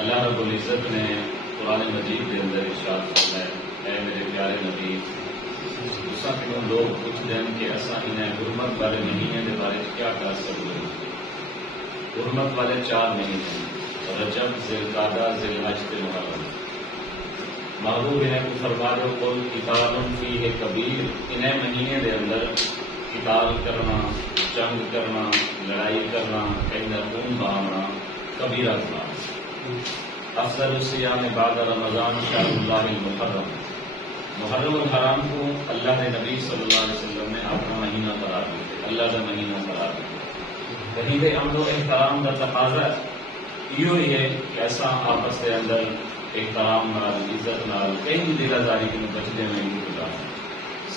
اللہ رب العزت نے قرآن مجید کے اندر ارشاد فرمایا، اے میرے پیارے نبی، تساں کیوں لوگ پوچھ دیں کہ اساں انہیں حرمت والے مہینے کے بارے کیا کر سکتے ہیں؟ حرمت والے 4 مہینے رجب، ذوالقعدہ، ذوالحج تے محرم۔ محبوب انہیں کو فرما دو قل قتال فیہ کبیر، انہیں مہینے دے اندر قتال کرنا، جنگ کرنا، لڑائی کرنا، کہیں خون بہانا کبیرہ گناہ۔ افضل الصیام بعد رمضان شہر اللہ المحرم، محرم الحرام کو اللہ نے نبی صلی اللہ علیہ وسلم نے اپنا مہینہ قرار دیا، اللہ کا مہینہ قرار دیا۔ وہی امن و احترام کا تقاضا یہ ہی ہے کہ ایسا آپس کے اندر احترام نال، عزت نال، کہیں بھی دل آزاری کے بچنے میں گزار۔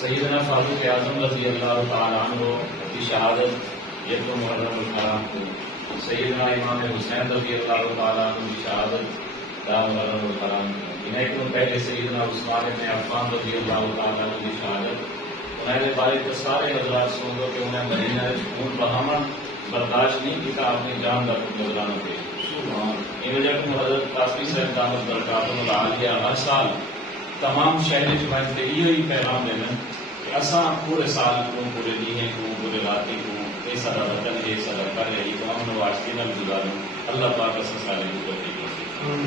سیدنا فاروق اعظم رضی اللہ تعالیٰ عنہ کی شہادت یہ تو محرم الحرام کو، سیدنا امام حسین رضی اللہ تعالیٰ عنہ کی شہادت محرم الحرام کو، انہیں کو پہلے سیدنا عثمان بن عفان رضی اللہ تعالیٰ عنہ کی شہادت، انہیں بارے تو سارے حضرات سن لو کہ انہیں مدینہ خون بہانا برداشت نہیں کیا، اپنی جان کا گزرانا پہ۔ ان وجہ کو حضرت قاسمی صاحب دامت برکاتہ العالیہ ہر سال تمام شہری جماعت کے یہ پیغام دینا کہ اساں پورے سال کو، پورے دینے کو، پورے راتی کو یہ سارا وطن، یہ سارا گھر ہے، یہ تو امن و آشتی نہ گزاروں۔ اللہ پاک اساں سارے کو توفیق دے۔